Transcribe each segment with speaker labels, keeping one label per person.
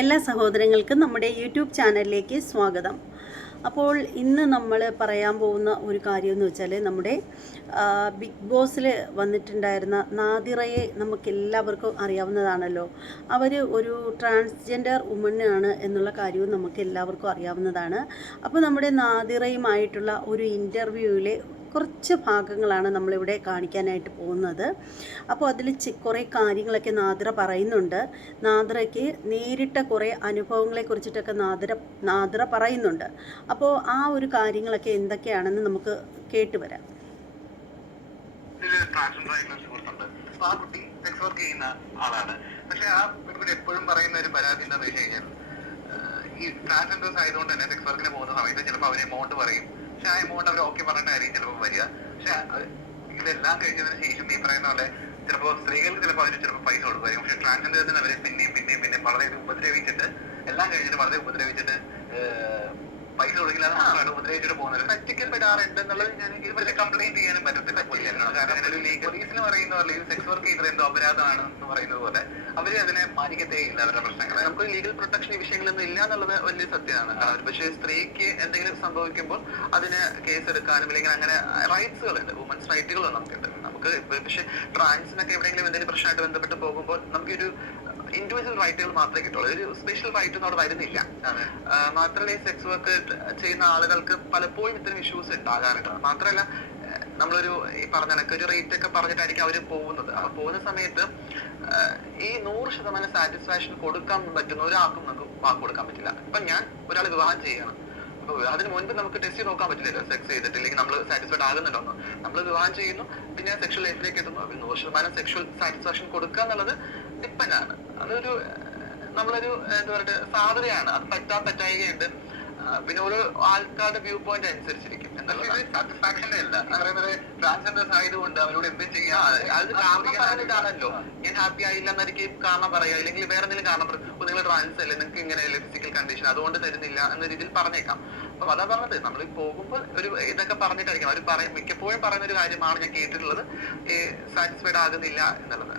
Speaker 1: എല്ലാ സഹോദരങ്ങൾക്കും നമ്മുടെ യൂട്യൂബ് ചാനലിലേക്ക് സ്വാഗതം. അപ്പോൾ ഇന്ന് നമ്മൾ പറയാൻ പോകുന്ന ഒരു കാര്യം എന്ന് വെച്ചാൽ നമ്മുടെ ബിഗ് ബോസിൽ വന്നിട്ടുണ്ടായിരുന്ന നാദിറയെ നമുക്ക് എല്ലാവർക്കും അറിയാവുന്നതാണല്ലോ. അവർ ഒരു ട്രാൻസ്ജെൻഡർ ആണ് എന്നുള്ള കാര്യവും നമുക്ക് എല്ലാവർക്കും അറിയാവുന്നതാണ്. അപ്പോൾ നമ്മുടെ നാദിറയുമായിട്ടുള്ള ഒരു ഇന്റർവ്യൂവിലെ കുറച്ച് ഭാഗങ്ങളാണ് നമ്മളിവിടെ കാണിക്കാനായിട്ട് പോകുന്നത്. അപ്പോൾ അതിൽ കുറേ കാര്യങ്ങളൊക്കെ നാദ്ര പറയുന്നുണ്ട്. നാദ്രയ്ക്ക് നേരിട്ട കുറേ അനുഭവങ്ങളെ കുറിച്ചിട്ടൊക്കെ നാദ്ര നാദ്ര പറയുന്നുണ്ട്. അപ്പോൾ ആ ഒരു കാര്യങ്ങളൊക്കെ എന്തൊക്കെയാണെന്ന് നമുക്ക്
Speaker 2: കേട്ട് വരാം. ആ ആ എപ്പോഴും പറയുന്ന ഒരു ഈ ട്രാൻസ്ജെൻഡേഴ്സ് ആയതുകൊണ്ട് തന്നെ സെക്സ് വർക്കിന് പോകുന്ന സമയത്ത് ചിലപ്പോൾ അവർ എമൗണ്ട് പറയും. പക്ഷെ ആ എമൗണ്ട് അവർ ഓക്കെ പറഞ്ഞിട്ടായിരിക്കും ചിലപ്പോൾ വരിക. പക്ഷെ ഇതെല്ലാം കഴിഞ്ഞതിന് ശേഷം ഈ പറയുന്ന പോലെ ചിലപ്പോൾ സ്ത്രീകൾക്ക് ചിലപ്പോൾ അവർ ചിലപ്പോൾ പൈസ കൊടുക്കുമായിരിക്കും പക്ഷെ ട്രാൻസ്ജെൻഡേഴ്സിന് അവരെ പിന്നെയും പിന്നെയും പിന്നെയും വളരെ ഉപദ്രവിച്ചിട്ട് എല്ലാം കഴിഞ്ഞിട്ട് വളരെ ഉപദ്രവിച്ചിട്ട് പൈസ കൊടുക്കില്ല മാത്രമാണ് ഉപദ്രവിച്ചിട്ട് പോകുന്നത്. പറ്റിക്കപ്പെടാറുണ്ട് എന്നുള്ളത് ഞാൻ ഇവരെ കംപ്ലൈന്റ് ചെയ്യാനും പറ്റത്തില്ല. കാരണം ഒരു ലീഗൽ പോലീസിന് പറയുന്ന പോലെ സെക്സ് വർക്ക് ചെയ്തത് എന്തോ അപരാധമാണ് എന്ന് പറയുന്നത് പോലെ അവർ അതിനെ മാനിക്കത്തേ ഇല്ല അവരുടെ പ്രശ്നങ്ങൾ നമുക്ക് ലീഗൽ പ്രൊട്ടക്ഷൻ ഈ വിഷയങ്ങളൊന്നും ഇല്ല എന്നുള്ളത് വലിയ സത്യമാണ് പക്ഷേ സ്ത്രീക്ക് എന്തെങ്കിലും സംഭവിക്കുമ്പോൾ അതിന് കേസ് എടുക്കാനും അല്ലെങ്കിൽ അങ്ങനെ റൈറ്റ്സുകളുണ്ട് വുമൻസ് റൈറ്റുകൾ നമുക്കുണ്ട്. നമുക്ക് പക്ഷേ ട്രാൻസിനൊക്കെ എവിടെയെങ്കിലും എന്തെങ്കിലും പ്രശ്നമായിട്ട് ബന്ധപ്പെട്ട് പോകുമ്പോൾ നമുക്കൊരു ഇൻഡിവിജ്വൽ റൈറ്റുകൾ മാത്രമേ കിട്ടുള്ളൂ. ഒരു സ്പെഷ്യൽ റൈറ്റ് ഒന്നും അവിടെ വരുന്നില്ല. മാത്രമല്ല ഈ സെക്സ് വർക്ക് ചെയ്യുന്ന ആളുകൾക്ക് പലപ്പോഴും ഇത്തരം ഇഷ്യൂസ് ഉണ്ടാകാറുണ്ട്. മാത്രമല്ല നമ്മളൊരു ഈ പറഞ്ഞ കണക്ക് ഒരു റേറ്റ് ഒക്കെ പറഞ്ഞിട്ടായിരിക്കും അവർ പോകുന്നത്. അപ്പൊ പോകുന്ന സമയത്ത് ഈ നൂറ് ശതമാനം സാറ്റിസ്ഫാക്ഷൻ കൊടുക്കാൻ പറ്റുന്ന ഒരാൾക്കും നമുക്ക് വാക്ക് കൊടുക്കാൻ പറ്റില്ല. ഇപ്പൊ ഞാൻ ഒരാൾ വിവാഹം ചെയ്യണം. അപ്പൊ അതിന് മുൻപ് നമുക്ക് ടെസ്റ്റ് ചെയ്ത് നോക്കാൻ പറ്റില്ലല്ലോ സെക്സ് ചെയ്തിട്ട്. അല്ലെങ്കിൽ നമ്മൾ സാറ്റിസ്ഫൈഡ് ആകുന്നുണ്ടോ നമ്മൾ വിവാഹം ചെയ്യുന്നു പിന്നെ സെക്ഷൽ ലൈഫിലേക്ക് എത്തുന്നു. നൂറ് ശതമാനം സെക്ഷൽ സാറ്റിസ്ഫാക്ഷൻ കൊടുക്കുക എന്നുള്ളത് ഡിപ്പെൻഡ് ആണ്. അതൊരു നമ്മളൊരു എന്താ പറയുക സാധനയാണ് അത് പറ്റാ പറ്റായികയുണ്ട്. പിന്നെ ഓരോ ആൾക്കാരുടെ വ്യൂ പോയിന്റ് അനുസരിച്ചിരിക്കും സാറ്റിസ്ഫാക്ഷന്റെ അല്ല പറയുന്നത് ട്രാൻസ്ജെൻഡേഴ്സ് ആയതുകൊണ്ട് അവരോട് എന്ത് ചെയ്യാം. അത് കാരണം പറഞ്ഞിട്ടാണല്ലോ ഞാൻ ഹാപ്പി ആയില്ല എന്നായിരിക്കും കാരണം പറയുക. അല്ലെങ്കിൽ വേറെ എന്തെങ്കിലും കാരണം പറയും "ഓ, നിങ്ങൾ ട്രാൻസ് അല്ലേ? നിങ്ങൾക്ക് ഇങ്ങനെയല്ലേ ഫിസിക്കൽ കണ്ടീഷൻ അതുകൊണ്ട് തരുന്നില്ല എന്ന രീതിയിൽ പറഞ്ഞേക്കാം. അപ്പൊ അതാ പറഞ്ഞത്. നമ്മൾ പോകുമ്പോൾ ഒരു ഇതൊക്കെ പറഞ്ഞിട്ടായിരിക്കും അവർ പറയും മിക്കപ്പോഴും പറയുന്ന ഒരു കാര്യമാണ് ഞാൻ കേട്ടിട്ടുള്ളത്. സാറ്റിസ്ഫൈഡ് ആകുന്നില്ല എന്നുള്ളത്.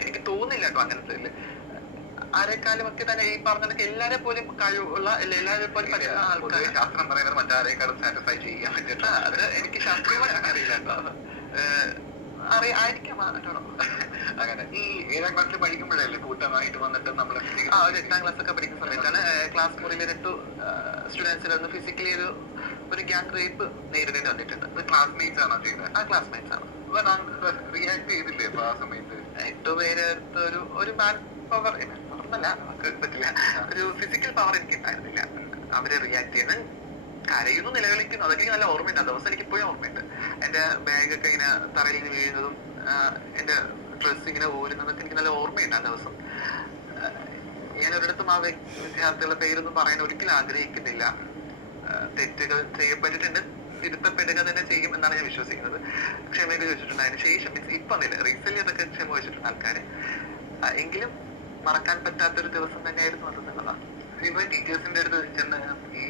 Speaker 2: എനിക്ക് തോന്നുന്നില്ല കേട്ടോ അങ്ങനത്തെ. ആരെക്കാളും ഒക്കെ തന്നെ ഈ പറഞ്ഞതൊക്കെ എല്ലാരെ പോലും കഴിവുള്ള എല്ലാരെ പോലും പറ്റുന്ന ആൾക്കാർ ശാസ്ത്രം പറയുന്നത് മറ്റാരെക്കാളും സാറ്റിസ്ഫൈ ചെയ്യാൻ പറ്റില്ല. അത് എനിക്ക് ശാസ്ത്രീയമായി അറിയില്ല കേട്ടോ. ഏഹ് അറിയ ആയിരിക്കാം ആരോടോ. അങ്ങനെ ഈ ഏഴാം ക്ലാസ്സിൽ പഠിക്കുമ്പോഴല്ലേ കൂട്ടമായിട്ട് വന്നിട്ട് നമ്മൾ ആ ഒരു എട്ടാം ക്ലാസ് ഒക്കെ പഠിക്കുന്ന സമയത്താണ് ക്ലാസ് മുറിയിൽ രണ്ടു സ്റ്റുഡൻസിൽ ഫിസിക്കലി ഒരു ഒരു ഗ്യാങ് റേപ്പ് നേരിടേണ്ടി വന്നിട്ടുണ്ട്. ക്ലാസ്മേറ്റ്സ് ആണോ ചെയ്യുന്നത്? ആ ക്ലാസ്മേറ്റ്സ് ആണ്. റിയാക്ട് ചെയ്തില്ലേ അപ്പൊ ആ സമയത്ത്? എട്ടു പേരെടുത്ത് ഒരു ഒരു മാൻ പവർ നോർമല നമുക്ക് പറ്റില്ല. ഒരു ഫിസിക്കൽ പവർ എനിക്ക് ഉണ്ടായിരുന്നില്ല. അവർ റിയാക്ട് ചെയ്യുന്നത് കരയുന്നു നിലവിളിക്കുന്നു. അതൊക്കെ നല്ല ഓർമ്മയുണ്ട്. ആ ദിവസം എനിക്ക് ഇപ്പോഴും ഓർമ്മയുണ്ട്. എന്റെ ബാഗ് ഒക്കെ ഇങ്ങനെ തറയിൽ നിന്ന് വീഴുന്നതും എന്റെ ഡ്രസ്സ് ഇങ്ങനെ ഊരുന്നതൊക്കെ എനിക്ക് നല്ല ഓർമ്മയുണ്ട് ആ ദിവസം. ഞാൻ ഒരിടത്തും ആ വിദ്യാർത്ഥികളുടെ പേരൊന്നും പറയാൻ ഒരിക്കലും ആഗ്രഹിക്കുന്നില്ല. തെറ്റുകൾ ചെയ്യപ്പെട്ടിട്ടുണ്ട്. തിരുത്തപ്പെടുക തന്നെ ചെയ്യും എന്നാണ് ഞാൻ വിശ്വസിക്കുന്നത്. ക്ഷമയൊക്കെ ചോദിച്ചിട്ടുണ്ട് അതിന് ശേഷം മീൻസ് ഇപ്പൊ റീസെന്റ് അതൊക്കെ ക്ഷമ വെച്ചിട്ടുണ്ട് ആൾക്കാര്. എങ്കിലും മറക്കാൻ പറ്റാത്തൊരു ദിവസം തന്നെയായിരുന്നു അത് എന്നുള്ളതാണ് ഇപ്പൊ ടീച്ചേഴ്സിന്റെ അടുത്ത് ചെന്ന് ഈ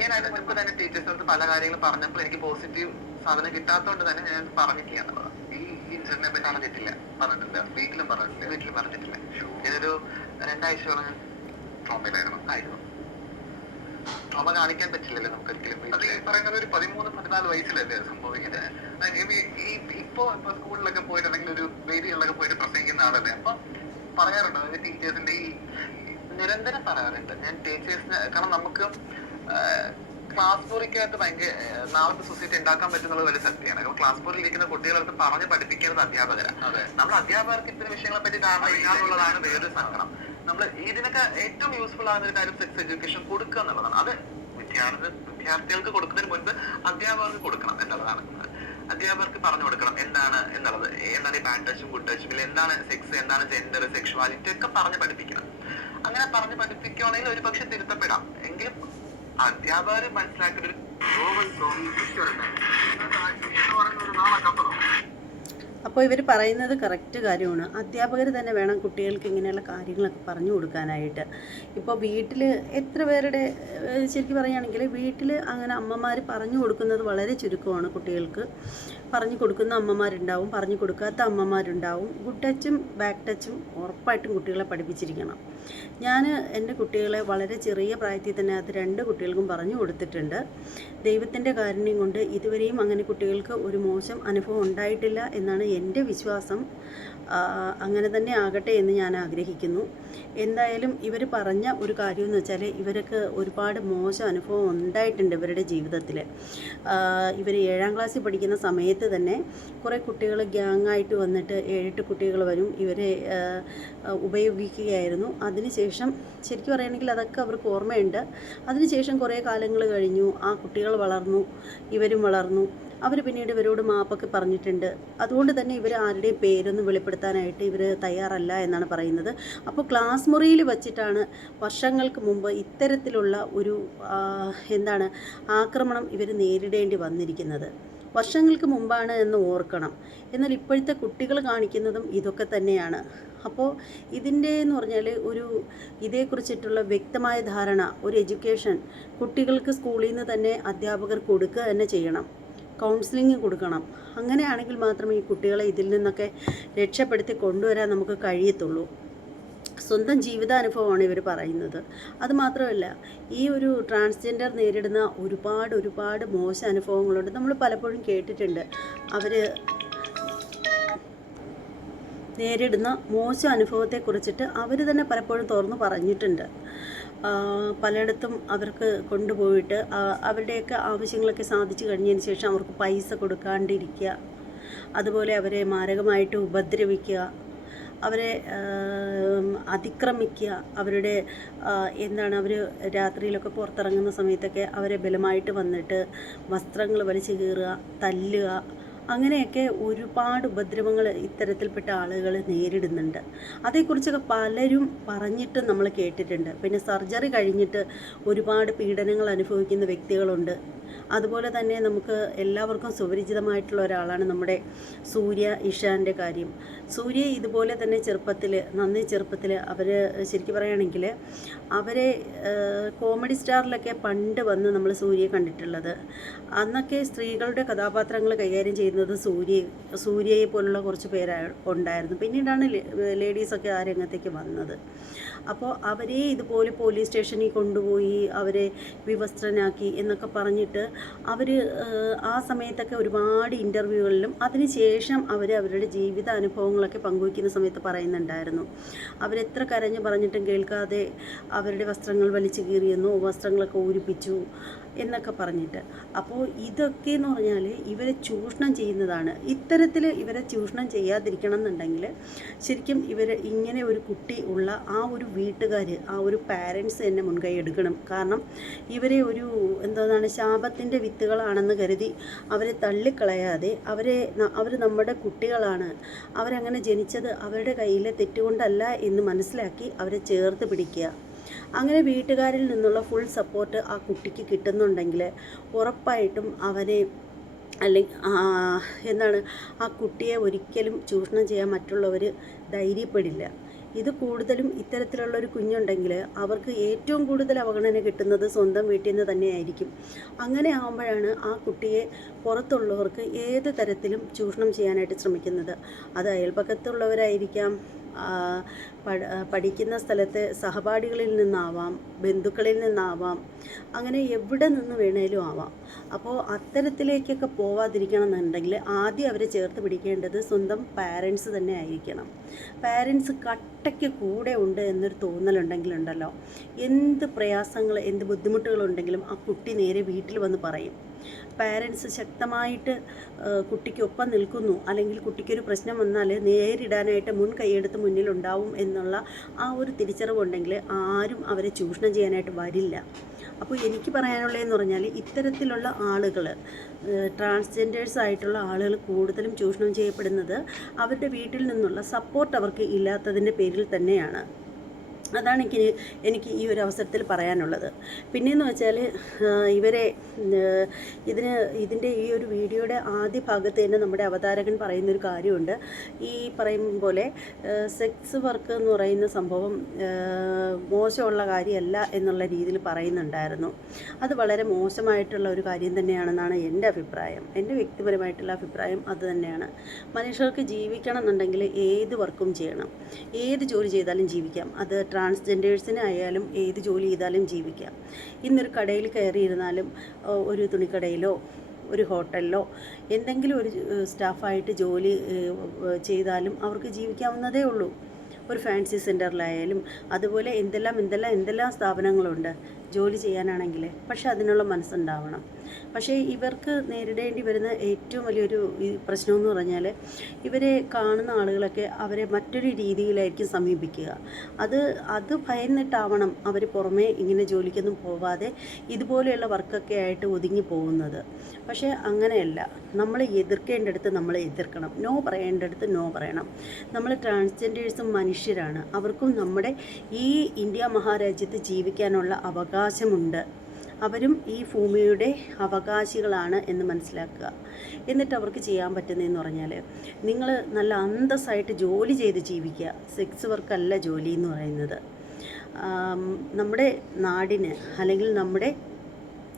Speaker 2: ഞാൻ അതിന് മുൻപ് തന്നെ ടീച്ചേഴ്സിന്റെ അടുത്ത് പല കാര്യങ്ങളും പറഞ്ഞപ്പോൾ എനിക്ക് പോസിറ്റീവ് സാധനം കിട്ടാത്തതുകൊണ്ട് തന്നെ ഞാൻ പറഞ്ഞിട്ടില്ല എന്നുള്ളതാണ് ഈ ഇൻസിഡന്റിനെ പറ്റി പറഞ്ഞിട്ടില്ല. പറഞ്ഞിട്ടില്ല. വീട്ടിലും പറഞ്ഞിട്ടില്ല. വീട്ടിലും പറഞ്ഞിട്ടില്ല. ഞാനൊരു രണ്ടാഴ്ചയോളം ഞാൻ ട്രോമയിലായിരുന്നു. ആയിരുന്നു. ട്രോമ കാണിക്കാൻ പറ്റില്ലല്ലോ നമുക്ക് ഒരിക്കലും അത് ഈ പറയുന്നത് ഒരു പതിമൂന്ന് പതിനാല് വയസ്സിലല്ലേ സംഭവിക്കുന്നത്? ഇപ്പോ ഇപ്പൊ സ്കൂളിലൊക്കെ പോയിട്ട് അല്ലെങ്കിൽ ഒരു വേദികളിലൊക്കെ പോയിട്ട് പ്രസംഗിക്കുന്ന ആളല്ലേ? അപ്പൊ പറയാറുണ്ട്. അതായത് ടീച്ചേഴ്സിന്റെ ഈ നിരന്തരം പറയാറുണ്ട്. ഞാൻ ടീച്ചേഴ്സിന് കാരണം നമുക്ക് ക്ലാസ് മുറിക്കകത്ത് ഭയങ്കര നാളത്തെ സൊസൈറ്റി ഉണ്ടാക്കാൻ പറ്റുന്നത് വലിയ സത്യമാണ് അപ്പൊ ക്ലാസ് മുറിയിൽ ഇരിക്കുന്ന കുട്ടികളടുത്ത് പറഞ്ഞ് പഠിപ്പിക്കേണ്ടത് അധ്യാപകരാണ് നമ്മൾ അധ്യാപകർക്ക് ഇത്തരം വിഷയങ്ങളെ പറ്റി ധാരണ ഇല്ലാന്നുള്ളതാണ് വേറൊരു സങ്കടം. നമ്മൾ ഇതിനൊക്കെ ഏറ്റവും യൂസ്ഫുൾ ആകുന്ന ഒരു കാര്യം സെക്സ് എഡ്യൂക്കേഷൻ കൊടുക്കുക എന്നുള്ളതാണ്. അത് വിദ്യാർത്ഥി വിദ്യാർത്ഥികൾക്ക് കൊടുക്കുന്നതിന് മുൻപ് അധ്യാപകർക്ക് കൊടുക്കണം എന്നുള്ളതാണ്. അധ്യാപകർക്ക് പറഞ്ഞു കൊടുക്കണം എന്താണ് എന്നുള്ളത്. എന്താണ് ഈ ബാഡ് ടച്ചും ഗുഡ് ടച്ചും ഇല്ല എന്താണ് സെക്സ് എന്താണ് ജെൻഡർ സെക്ഷുവാലിറ്റി ഒക്കെ പറഞ്ഞു പഠിപ്പിക്കണം. അങ്ങനെ പറഞ്ഞു പഠിപ്പിക്കുകയാണെങ്കിൽ ഒരു പക്ഷെ തിരുത്തപ്പെടാം. എങ്കിലും അധ്യാപകർ മനസ്സിലാക്കുന്ന ഒരു ഗ്ലോബൽ
Speaker 1: അപ്പോൾ ഇവർ പറയുന്നത് കറക്റ്റ് കാര്യമാണ്. അധ്യാപകർ തന്നെ വേണം കുട്ടികൾക്ക് ഇങ്ങനെയുള്ള കാര്യങ്ങളൊക്കെ പറഞ്ഞു കൊടുക്കാനായിട്ട്. ഇപ്പോൾ വീട്ടിൽ എത്ര പേരുടെ ശരിക്കും പറയുകയാണെങ്കിൽ വീട്ടിൽ അങ്ങനെ അമ്മമാർ പറഞ്ഞു കൊടുക്കുന്നത് വളരെ ചുരുക്കമാണ് കുട്ടികൾക്ക്. പറഞ്ഞു കൊടുക്കുന്ന അമ്മമാരുണ്ടാവും പറഞ്ഞു കൊടുക്കാത്ത അമ്മമാരുണ്ടാവും. ഗുഡ് ടച്ചും ബാക്ക് ടച്ചും ഉറപ്പായിട്ടും കുട്ടികളെ പഠിപ്പിച്ചിരിക്കണം. ഞാൻ എന്റെ കുട്ടികളെ വളരെ ചെറിയ പ്രായത്തിൽ തന്നെ അത് രണ്ട് കുട്ടികൾക്കും പറഞ്ഞു കൊടുത്തിട്ടുണ്ട്. ദൈവത്തിന്റെ കാരുണ്യം കൊണ്ട് ഇതുവരെയും അങ്ങനെ കുട്ടികൾക്ക് ഒരു മോശം അനുഭവം ഉണ്ടായിട്ടില്ല എന്നാണ് എന്റെ വിശ്വാസം. അങ്ങനെ തന്നെ ആകട്ടെ എന്ന് ഞാൻ ആഗ്രഹിക്കുന്നു. എന്തായാലും ഇവർ പറഞ്ഞ ഒരു കാര്യമെന്ന് വെച്ചാൽ ഇവർക്ക് ഒരുപാട് മോശം അനുഭവം ഉണ്ടായിട്ടുണ്ട് ഇവരുടെ ജീവിതത്തിൽ ഇവർ ഏഴാം ക്ലാസ്സിൽ പഠിക്കുന്ന സമയത്ത് തന്നെ കുറേ കുട്ടികൾ ഗ്യാങ്ങായിട്ട് വന്നിട്ട് ഏഴെട്ട് കുട്ടികൾ വരും ഇവരെ ഉപയോഗിക്കുകയായിരുന്നു. അതിനുശേഷം ശരിക്കും പറയുകയാണെങ്കിൽ അതൊക്കെ അവർക്ക് ഓർമ്മയുണ്ട്. അതിനുശേഷം കുറേ കാലങ്ങൾ കഴിഞ്ഞു ആ കുട്ടികൾ വളർന്നു ഇവരും വളർന്നു. അവർ പിന്നീട് ഇവരോട് മാപ്പൊക്കെ പറഞ്ഞിട്ടുണ്ട്. അതുകൊണ്ട് തന്നെ ഇവർ ആരുടെയും പേരൊന്നും വെളിപ്പെടുത്താനായിട്ട് ഇവർ തയ്യാറല്ല എന്നാണ് പറയുന്നത്. അപ്പോൾ ക്ലാസ് മുറിയിൽ വച്ചിട്ടാണ് വർഷങ്ങൾക്ക് മുമ്പ് ഇത്തരത്തിലുള്ള ഒരു എന്താണ് ആക്രമണം ഇവർ നേരിടേണ്ടി വന്നിരിക്കുന്നത്. വർഷങ്ങൾക്ക് മുമ്പാണ് എന്ന് ഓർക്കണം. എന്നാൽ ഇപ്പോഴത്തെ കുട്ടികൾ കാണിക്കുന്നതും ഇതൊക്കെ തന്നെയാണ്. അപ്പോൾ ഇതിന്റെ എന്ന് പറഞ്ഞാൽ ഒരു ഇതേക്കുറിച്ചിട്ടുള്ള വ്യക്തമായ ധാരണ ഒരു എഡ്യൂക്കേഷൻ കുട്ടികൾക്ക് സ്കൂളിൽ നിന്ന് തന്നെ അധ്യാപകർ കൊടുക്കുക തന്നെ ചെയ്യണം. കൗൺസിലിംഗ് കൊടുക്കണം. അങ്ങനെയാണെങ്കിൽ മാത്രമേ ഈ കുട്ടികളെ ഇതിൽ നിന്നൊക്കെ രക്ഷപ്പെടുത്തി കൊണ്ടുവരാൻ നമുക്ക് കഴിയത്തുള്ളൂ. സ്വന്തം ജീവിതാനുഭവമാണ് ഇവർ പറയുന്നത്. അതുമാത്രമല്ല ഈ ഒരു ട്രാൻസ്ജെൻഡർ നേരിടുന്ന ഒരുപാട് ഒരുപാട് മോശ അനുഭവങ്ങളുണ്ട്. നമ്മൾ പലപ്പോഴും കേട്ടിട്ടുണ്ട്. അവർ നേരിടുന്ന മോശം അനുഭവത്തെക്കുറിച്ചിട്ട് അവർ തന്നെ പലപ്പോഴും തുറന്നു പറഞ്ഞിട്ടുണ്ട്. പലയിടത്തും അവർക്ക് കൊണ്ടുപോയിട്ട് അവരുടെയൊക്കെ ആവശ്യങ്ങളൊക്കെ സാധിച്ചു കഴിഞ്ഞതിന് ശേഷം അവർക്ക് പൈസ കൊടുക്കാണ്ടിരിക്കുക അതുപോലെ അവരെ മാരകമായിട്ട് ഉപദ്രവിക്കുക അവരെ അതിക്രമിക്കുക അവരുടെ എന്താണ് അവർ രാത്രിയിലൊക്കെ പുറത്തിറങ്ങുന്ന സമയത്തൊക്കെ അവരെ ബലമായിട്ട് വന്നിട്ട് വസ്ത്രങ്ങൾ വലിച്ചു കീറുക തല്ലുക അങ്ങനെയൊക്കെ ഒരുപാട് ഉപദ്രവങ്ങൾ ഇത്തരത്തിൽപ്പെട്ട ആളുകൾ നേരിടുന്നുണ്ട്. അതേക്കുറിച്ചൊക്കെ പലരും പറഞ്ഞിട്ട് നമ്മൾ കേട്ടിട്ടുണ്ട്. പിന്നെ സർജറി കഴിഞ്ഞിട്ട് ഒരുപാട് പീഡനങ്ങൾ അനുഭവിക്കുന്ന വ്യക്തികളുണ്ട്. അതുപോലെ തന്നെ നമുക്ക് എല്ലാവർക്കും സുപരിചിതമായിട്ടുള്ള ഒരാളാണ് നമ്മുടെ സൂര്യ ഇഷാന്റെ കാര്യം. സൂര്യ ഇതുപോലെ തന്നെ ചെറുപ്പത്തിൽ നന്ദി ചെറുപ്പത്തിൽ അവർ ശരിക്കും പറയുകയാണെങ്കിൽ അവരെ കോമഡി സ്റ്റാറിലൊക്കെ പണ്ട് വന്ന് നമ്മൾ സൂര്യയെ കണ്ടിട്ടുള്ളത്. അന്നൊക്കെ സ്ത്രീകളുടെ കഥാപാത്രങ്ങൾ കൈകാര്യം ചെയ്യുന്നത് സൂര്യ സൂര്യയെ പോലുള്ള കുറച്ച് പേര് ഉണ്ടായിരുന്നു. പിന്നീടാണ് ലേഡീസൊക്കെ ആ രംഗത്തേക്ക് വന്നത്. അപ്പോൾ അവരെ ഇതുപോലെ പോലീസ് സ്റ്റേഷനിൽ കൊണ്ടുപോയി അവരെ വിവസ്ത്രനാക്കി എന്നൊക്കെ പറഞ്ഞിട്ട് അവർ ആ സമയത്തൊക്കെ ഒരുപാട് ഇന്റർവ്യൂകളിലും അതിനുശേഷം അവർ അവരുടെ ജീവിത അനുഭവങ്ങളൊക്കെ പങ്കുവയ്ക്കുന്ന സമയത്ത് പറയുന്നുണ്ടായിരുന്നു. അവരെത്ര കരഞ്ഞ് പറഞ്ഞിട്ടും കേൾക്കാതെ അവരുടെ വസ്ത്രങ്ങൾ വലിച്ചു കീറിയെന്നോ വസ്ത്രങ്ങളൊക്കെ ഊരിപ്പിച്ചു. എന്നൊക്കെ പറഞ്ഞിട്ട്. അപ്പോൾ ഇതൊക്കെ എന്ന് പറഞ്ഞാൽ ഇവരെ ചൂഷണം ചെയ്യുന്നതാണ്. ഇത്തരത്തിൽ ഇവരെ ചൂഷണം ചെയ്യാതിരിക്കണം എന്നുണ്ടെങ്കിൽ ശരിക്കും ഇവർ ഇങ്ങനെ ഒരു കുട്ടി ഉള്ള ആ ഒരു വീട്ടുകാർ ആ ഒരു പാരൻസ് തന്നെ മുൻകൈ എടുക്കണം. കാരണം ഇവരെ ഒരു എന്താണ് ശാപത്തിന്റെ വിത്തുകളാണെന്ന് കരുതി അവരെ തള്ളിക്കളയാതെ അവരെ അവർ നമ്മുടെ കുട്ടികളാണ്. അവരങ്ങനെ ജനിച്ചത് അവരുടെ കയ്യിലെ തെറ്റുകൊണ്ടല്ല എന്ന് മനസ്സിലാക്കി അവരെ ചേർത്ത് പിടിക്കുക. അങ്ങനെ വീട്ടുകാരിൽ നിന്നുള്ള ഫുൾ സപ്പോർട്ട് ആ കുട്ടിക്ക് കിട്ടുന്നുണ്ടെങ്കിൽ ഉറപ്പായിട്ടും അവനെ അല്ലെങ്കിൽ എന്താണ് ആ കുട്ടിയെ ഒരിക്കലും ചൂഷണം ചെയ്യാൻ മറ്റുള്ളവർ ധൈര്യപ്പെടില്ല. ഇത് കൂടുതലും ഇത്തരത്തിലുള്ള ഒരു കുഞ്ഞുണ്ടെങ്കിൽ അവർക്ക് ഏറ്റവും കൂടുതൽ അവഗണന കിട്ടുന്നത് സ്വന്തം വീട്ടിൽ നിന്ന് തന്നെയായിരിക്കും. അങ്ങനെ ആകുമ്പോഴാണ് ആ കുട്ടിയെ പുറത്തുള്ളവർക്ക് ഏത് തരത്തിലും ചൂഷണം ചെയ്യാനായിട്ട് ശ്രമിക്കുന്നത്. അത് പഠ പഠിക്കുന്ന സ്ഥലത്തെ സഹപാഠികളിൽ നിന്നാവാം ബന്ധുക്കളിൽ നിന്നാവാം അങ്ങനെ എവിടെ നിന്ന് വേണേലും ആവാം. അപ്പോൾ അത്തരത്തിലേക്കൊക്കെ പോവാതിരിക്കണം എന്നുണ്ടെങ്കിൽ ആദ്യം അവരെ ചേർത്ത് പിടിക്കേണ്ടത് സ്വന്തം പാരൻസ് തന്നെ ആയിരിക്കണം. പാരൻസ് കട്ടയ്ക്ക് കൂടെ ഉണ്ട് എന്നൊരു തോന്നലുണ്ടെങ്കിലുണ്ടല്ലോ എന്ത് പ്രയാസങ്ങൾ എന്ത് ബുദ്ധിമുട്ടുകളുണ്ടെങ്കിലും ആ കുട്ടി നേരെ വീട്ടിൽ വന്ന് പറയും. പാരൻസ് ശക്തമായിട്ട് കുട്ടിക്കൊപ്പം നിൽക്കുന്നു. അല്ലെങ്കിൽ കുട്ടിക്കൊരു പ്രശ്നം വന്നാൽ നേരിടാനായിട്ട് മുൻ കൈയെടുത്ത് മുന്നിലുണ്ടാവും എന്നുള്ള ആ ഒരു തിരിച്ചറിവുണ്ടെങ്കിൽ ആരും അവരെ ചൂഷണം ചെയ്യാനായിട്ട് വരില്ല. അപ്പോൾ എനിക്ക് പറയാനുള്ളതെന്ന് പറഞ്ഞാൽ ഇത്തരത്തിലുള്ള ആളുകൾ ട്രാൻസ്ജെൻഡേഴ്സ് ആയിട്ടുള്ള ആളുകൾ കൂടുതലും ചൂഷണം ചെയ്യപ്പെടുന്നത് അവരുടെ വീട്ടിൽ നിന്നുള്ള സപ്പോർട്ട് അവർക്ക് ഇല്ലാത്തതിന്റെ പേരിൽ തന്നെയാണ്. അതാണ് എനിക്ക് എനിക്ക് ഈ ഒരു അവസരത്തിൽ പറയാനുള്ളത്. പിന്നെയെന്ന് വെച്ചാൽ ഇവരെ ഇതിന് ഇതിന്റെ ഈ ഒരു വീഡിയോയുടെ ആദ്യ ഭാഗത്ത് തന്നെ നമ്മുടെ അവതാരകൻ പറയുന്നൊരു കാര്യമുണ്ട്. ഈ പറയും പോലെ സെക്സ് വർക്ക് എന്ന് പറയുന്ന സംഭവം മോശമുള്ള കാര്യമല്ല എന്നുള്ള രീതിയിൽ പറയുന്നുണ്ടായിരുന്നു. അത് വളരെ മോശമായിട്ടുള്ള ഒരു കാര്യം തന്നെയാണെന്നാണ് എന്റെ അഭിപ്രായം. എന്റെ വ്യക്തിപരമായിട്ടുള്ള അഭിപ്രായം അത് തന്നെയാണ്. മനുഷ്യർക്ക് ജീവിക്കണം എന്നുണ്ടെങ്കിൽ ഏത് വർക്കും ചെയ്യണം. ഏത് ജോലി ചെയ്താലും ജീവിക്കാം. അത് ട്രാൻസ്ജെൻഡേഴ്സിന് ആയാലും ഏത് ജോലി ചെയ്താലും ജീവിക്കാം. ഇന്നൊരു കടയിൽ കയറിയിരുന്നാലും ഒരു തുണിക്കടയിലോ ഒരു ഹോട്ടലിലോ എന്തെങ്കിലും ഒരു സ്റ്റാഫായിട്ട് ജോലി ചെയ്താലും അവർക്ക് ജീവിക്കാവുന്നതേ ഉള്ളൂ. ഒരു ഫാൻസി സെന്ററിലായാലും അതുപോലെ എന്തെല്ലാം എന്തെല്ലാം എന്തെല്ലാം സ്ഥാപനങ്ങളുണ്ട് ജോലി ചെയ്യാനാണെങ്കിൽ പക്ഷെ അതിനുള്ള മനസ്സുണ്ടാവണം. പക്ഷേ ഇവർക്ക് നേരിടേണ്ടി വരുന്ന ഏറ്റവും വലിയൊരു ഈ പ്രശ്നം എന്ന് പറഞ്ഞാൽ ഇവരെ കാണുന്ന ആളുകളൊക്കെ അവരെ മറ്റൊരു രീതിയിലായിരിക്കും സമീപിക്കുക. അത് അത് ഭയന്നിട്ടാവണം അവർ പുറമേ ഇങ്ങനെ ജോലിക്കൊന്നും പോവാതെ ഇതുപോലെയുള്ള വർക്കൊക്കെ ആയിട്ട് ഒതുങ്ങി പോകുന്നത്. പക്ഷേ അങ്ങനെയല്ല. നമ്മൾ എതിർക്കേണ്ടടുത്ത് നമ്മൾ എതിർക്കണം. നോ പറയേണ്ടടുത്ത് നോ പറയണം. നമ്മൾ ട്രാൻസ്ജെൻഡേഴ്സും മനുഷ്യരാണ്. അവർക്കും നമ്മുടെ ഈ ഇന്ത്യ മഹാരാജ്യത്ത് ജീവിക്കാനുള്ള അവകാശമുണ്ട്. അവരും ഈ ഭൂമിയുടെ അവകാശികളാണ് എന്ന് മനസ്സിലാക്കുക. എന്നിട്ട് അവർക്ക് ചെയ്യാൻ പറ്റുന്നതെന്ന് പറഞ്ഞാൽ നിങ്ങൾ നല്ല അന്തസ്സായിട്ട് ജോലി ചെയ്ത് ജീവിക്കുക. സെക്സ് വർക്കല്ല ജോലി എന്ന് പറയുന്നത്. നമ്മുടെ നാടിന് അല്ലെങ്കിൽ നമ്മുടെ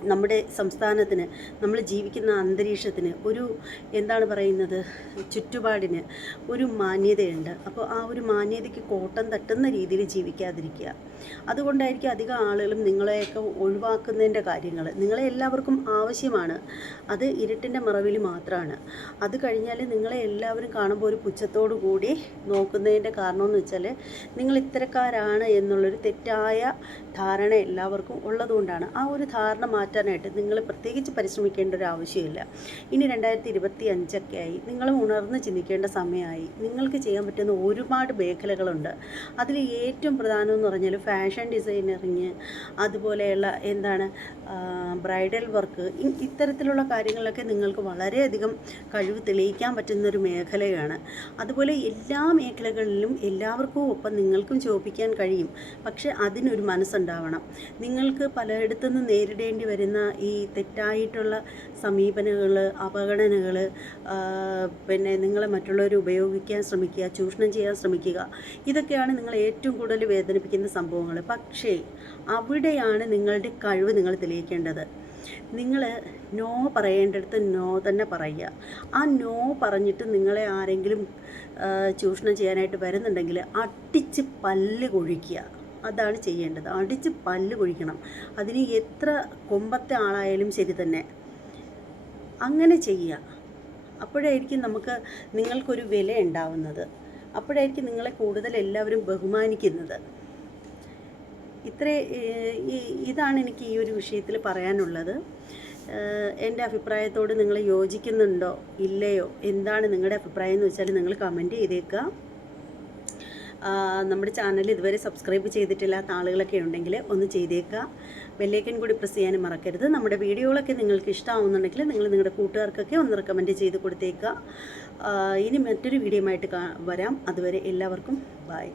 Speaker 1: നമ്മുടെ സംസ്ഥാനത്തിന് നമ്മൾ ജീവിക്കുന്ന അന്തരീക്ഷത്തിന് ഒരു എന്താണ് പറയുന്നത് ചുറ്റുപാടിന് ഒരു മാന്യതയുണ്ട്. അപ്പോൾ ആ ഒരു മാന്യതയ്ക്ക് കോട്ടം തട്ടുന്ന രീതിയിൽ ജീവിക്കാതിരിക്കുക. അതുകൊണ്ടായിരിക്കും അധികം ആളുകളും നിങ്ങളെയൊക്കെ ഒഴിവാക്കുന്നതിന്റെ കാര്യങ്ങൾ. നിങ്ങളെ എല്ലാവർക്കും ആവശ്യമാണ്. അത് ഇരുട്ടിന്റെ മറവിൽ മാത്രമാണ്. അത് കഴിഞ്ഞാൽ നിങ്ങളെ എല്ലാവരും കാണുമ്പോൾ ഒരു പുച്ഛത്തോടു കൂടി നോക്കുന്നതിന്റെ കാരണമെന്ന് വെച്ചാൽ നിങ്ങൾ ഇത്തരക്കാരാണ് എന്നുള്ളൊരു തെറ്റായ ധാരണ എല്ലാവർക്കും ഉള്ളതുകൊണ്ടാണ്. ആ ഒരു ധാരണ മാറ്റാനായിട്ട് നിങ്ങൾ പ്രത്യേകിച്ച് പരിശ്രമിക്കേണ്ട ഒരു ആവശ്യമില്ല. ഇനി രണ്ടായിരത്തി ഇരുപത്തി അഞ്ചൊക്കെ ആയി നിങ്ങൾ ഉണർന്ന് ചിന്തിക്കേണ്ട സമയമായി. നിങ്ങൾക്ക് ചെയ്യാൻ പറ്റുന്ന ഒരുപാട് മേഖലകളുണ്ട്. അതിൽ ഏറ്റവും പ്രധാനം എന്ന് പറഞ്ഞാൽ ഫാഷൻ ഡിസൈനറിങ് അതുപോലെയുള്ള എന്താണ് ബ്രൈഡൽ വർക്ക് ഇത്തരത്തിലുള്ള കാര്യങ്ങളിലൊക്കെ നിങ്ങൾക്ക് വളരെയധികം കഴിവ് തെളിയിക്കാൻ പറ്റുന്ന ഒരു മേഖലയാണ്. അതുപോലെ എല്ലാ മേഖലകളിലും എല്ലാവർക്കും ഒപ്പം നിങ്ങൾക്കും ചോദിപ്പിക്കാൻ കഴിയും. പക്ഷേ അതിനൊരു മനസ്സുണ്ടാവണം. നിങ്ങൾക്ക് പലയിടത്തുനിന്ന് നേരിടേണ്ടി വരുന്ന ഈ തെറ്റായിട്ടുള്ള സമീപനങ്ങൾ അവഗണനകൾ പിന്നെ നിങ്ങളെ മറ്റുള്ളവർ ഉപയോഗിക്കാൻ ശ്രമിക്കുക ചൂഷണം ചെയ്യാൻ ശ്രമിക്കുക ഇതൊക്കെയാണ് നിങ്ങൾ ഏറ്റവും കൂടുതൽ വേദനിപ്പിക്കുന്ന സംഭവങ്ങൾ. പക്ഷേ അവിടെയാണ് നിങ്ങളുടെ കഴിവ് നിങ്ങൾ തെളിയിക്കേണ്ടത്. നിങ്ങൾ നോ പറയേണ്ടടുത്ത് നോ തന്നെ പറയുക. ആ നോ പറഞ്ഞിട്ട് നിങ്ങളെ ആരെങ്കിലും ചൂഷണം ചെയ്യാനായിട്ട് വരുന്നുണ്ടെങ്കിൽ അടിച്ച് പല്ല് കൊഴിക്കുക. അതാണ് ചെയ്യേണ്ടത്. അടിച്ച് പല്ല് കുഴിക്കണം. അതിന് എത്ര കൊമ്പത്തെ ആളായാലും ശരി തന്നെ. അങ്ങനെ ചെയ്യുക. അപ്പോഴായിരിക്കും നമുക്ക് നിങ്ങൾക്കൊരു വില ഉണ്ടാവുന്നത്. അപ്പോഴായിരിക്കും നിങ്ങളെ കൂടുതൽ എല്ലാവരും ബഹുമാനിക്കുന്നത്. ഇത്ര ഇതാണ് എനിക്ക് ഈ ഒരു വിഷയത്തിൽ പറയാനുള്ളത്. എന്റെ അഭിപ്രായത്തോട് നിങ്ങൾ യോജിക്കുന്നുണ്ടോ? ഇല്ലയോ? എന്താണ് നിങ്ങളുടെ അഭിപ്രായം എന്ന് വെച്ചാൽ നിങ്ങൾ കമന്റ് ചെയ്തേക്കുക. നമ്മുടെ ചാനൽ ഇതുവരെ സബ്സ്ക്രൈബ് ചെയ്തിട്ടില്ലാത്ത ആളുകളൊക്കെ ഉണ്ടെങ്കിൽ ഒന്ന് ചെയ്തേക്കുക ബെല്ലേക്കൻ കൂടി പ്രസ് ചെയ്യാനും മറക്കരുത്. നമ്മുടെ വീഡിയോകളൊക്കെ നിങ്ങൾക്ക് ഇഷ്ടമാവുന്നുണ്ടെങ്കിൽ നിങ്ങൾ നിങ്ങളുടെ കൂട്ടുകാർക്കൊക്കെ ഒന്ന് റെക്കമെൻഡ് ചെയ്ത് കൊടുത്തേക്കുക ഇനി മറ്റൊരു വീഡിയോ ആയിട്ട് വരാം. അതുവരെ എല്ലാവർക്കും ബൈ